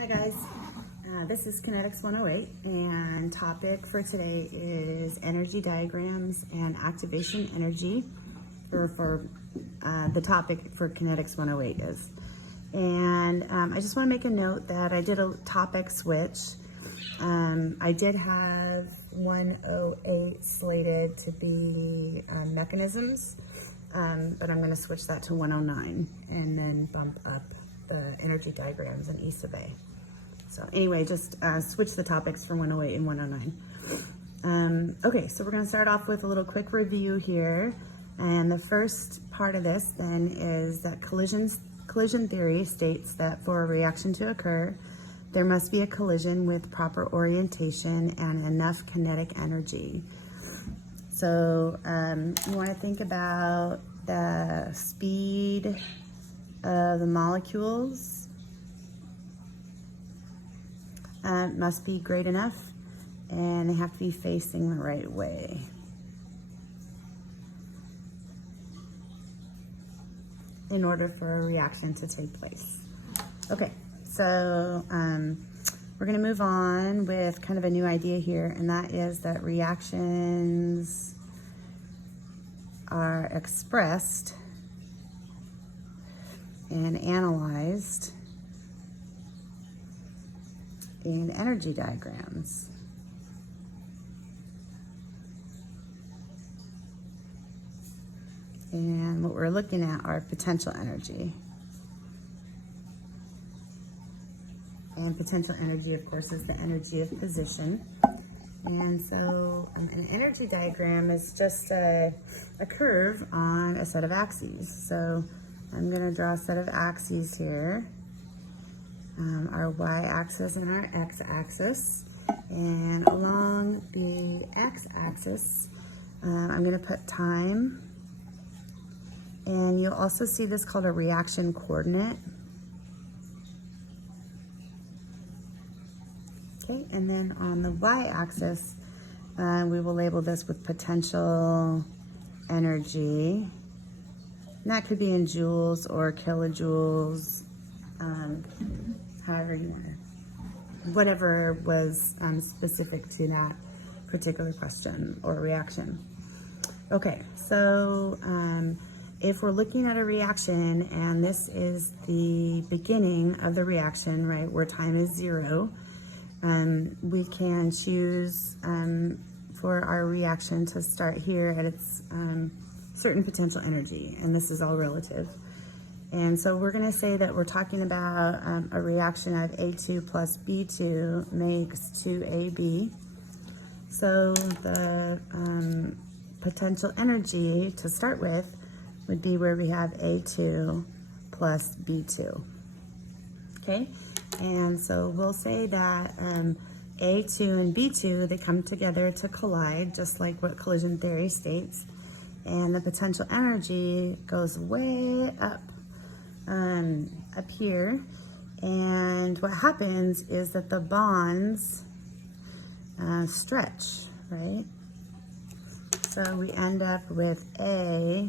Hi guys, this is Kinetics 108 and topic for today is energy diagrams and activation energy, or the topic for Kinetics 108 is. And I just want to make a note that I did a topic switch. I did have 108 slated to be mechanisms, but I'm going to switch that to 109 and then bump up the energy diagrams in E sub A. So anyway, just switch the topics from 108 and 109. Okay, so we're going to start off with a little quick review here. And the first part of this then is that collision theory states that for a reaction to occur, there must be a collision with proper orientation and enough kinetic energy. So you want to think about the speed of the molecules. Must be great enough, and they have to be facing the right way. In order for a reaction to take place. Okay, so we're going to move on with kind of a new idea here, and that is that reactions are expressed and analyzed in energy diagrams. And what we're looking at are potential energy. And potential energy, of course, is the energy of position. And so an energy diagram is just a curve on a set of axes. So I'm going to draw a set of axes here. Our y-axis and our x-axis. And along the x-axis, I'm going to put time. And you'll also see this called a reaction coordinate. Okay, and then on the y-axis, we will label this with potential energy. And that could be in joules or kilojoules, however you want to, whatever was specific to that particular question or reaction. Okay, so if we're looking at a reaction and this is the beginning of the reaction, right, where time is 0, we can choose for our reaction to start here at its certain potential energy, and this is all relative. And so we're going to say that we're talking about a reaction of A2 plus B2 makes 2AB. So the potential energy to start with would be where we have A2 plus B2. Okay, and so we'll say that A2 and B2, they come together to collide, just like what collision theory states. And the potential energy goes way up here. And what happens is that the bonds stretch, right? So we end up with A,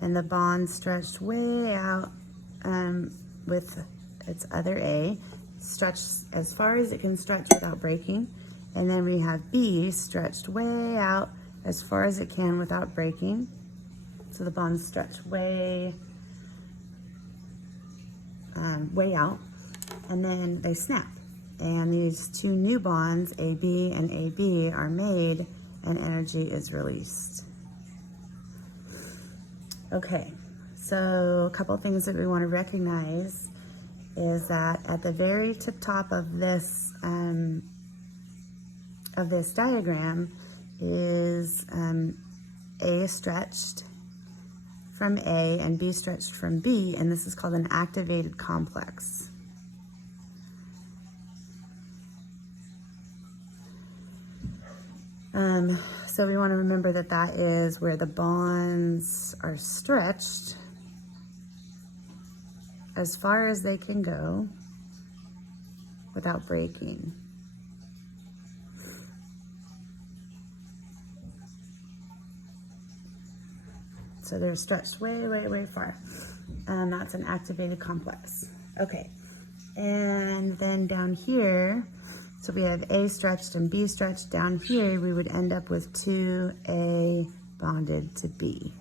and the bond stretched way out with its other A, stretched as far as it can stretch without breaking. And then we have B stretched way out as far as it can without breaking. So the bonds stretch way out, and then they snap. And these two new bonds, AB and AB, are made, and energy is released. Okay, so a couple things that we want to recognize is that at the very top of this diagram is A stretched from A and B stretched from B, and this is called an activated complex. So we want to remember that that is where the bonds are stretched as far as they can go without breaking. So they're stretched way, way, way far. And that's an activated complex. Okay, And then down here, so we have A stretched and B stretched. Down here, we would end up with 2A bonded to B.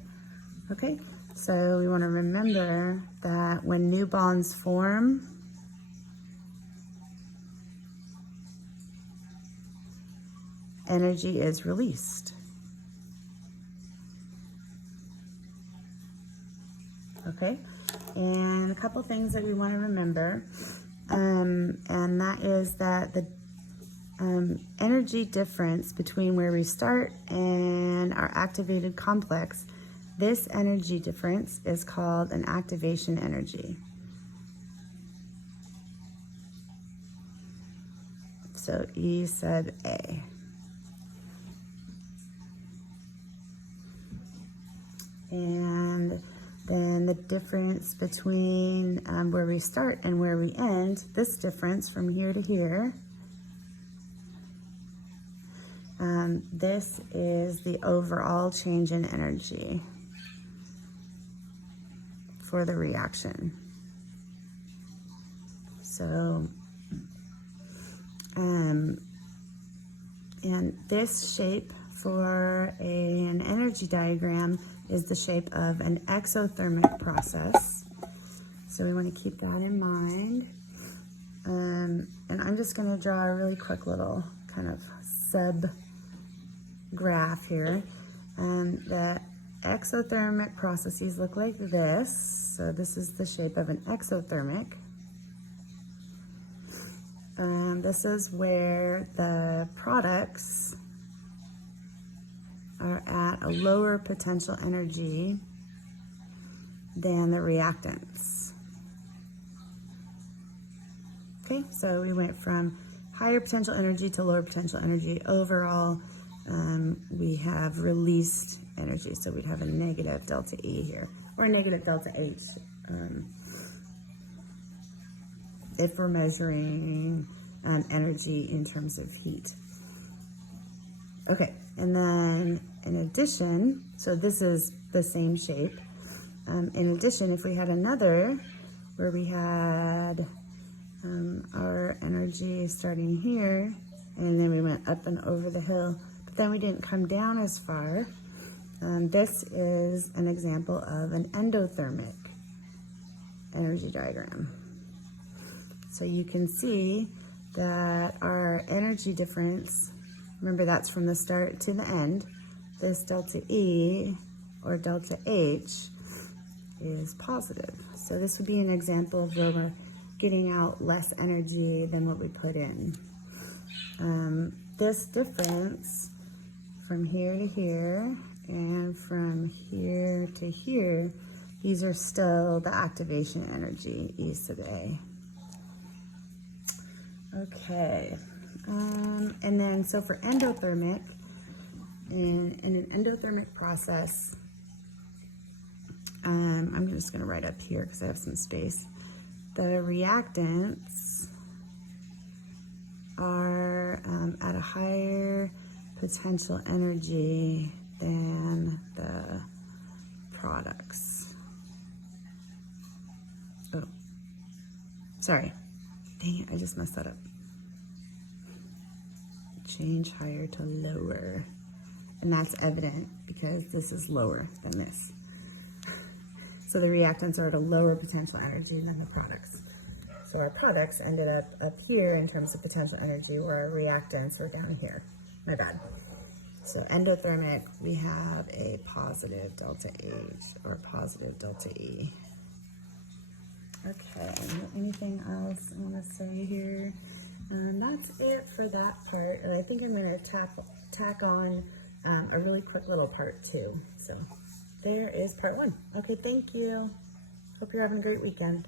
Okay, so we want to remember that when new bonds form, energy is released. Okay, and a couple things that we want to remember, and that is that the energy difference between where we start and our activated complex, this energy difference is called an activation energy. So E sub A. And then the difference between where we start and where we end, this difference from here to here, this is the overall change in energy for the reaction. So, and this shape for an energy diagram is the shape of an exothermic process. So we want to keep that in mind. And I'm just going to draw a really quick little kind of sub graph here. The exothermic processes look like this. So this is the shape of an exothermic. This is where the products are at a lower potential energy than the reactants. Okay, so we went from higher potential energy to lower potential energy. Overall, we have released energy, so we'd have a negative delta E here, or a negative delta H, if we're measuring energy in terms of heat. Okay, and then in addition, so this is the same shape. In addition, if we had another where we had our energy starting here, and then we went up and over the hill, but then we didn't come down as far, this is an example of an endothermic energy diagram. So you can see that our energy difference, remember that's from the start to the end, this delta E or delta H is positive. So this would be an example of where we're getting out less energy than what we put in. This difference from here to here and from here to here, these are still the activation energy, E sub A. Okay, and then so for endothermic, in an endothermic process, I'm just going to write up here because I have some space. The reactants are at a higher potential energy than the products. Oh, sorry. Dang it, I just messed that up. Change higher to lower. And that's evident because this is lower than this. So the reactants are at a lower potential energy than the products. So our products ended up here in terms of potential energy, where our reactants are down here. My bad. So endothermic, we have a positive delta H or positive delta E. Okay, anything else I want to say here? That's it for that part. And I think I'm going to tack on a really quick little part 2. So there is part 1. Okay, thank you. Hope you're having a great weekend.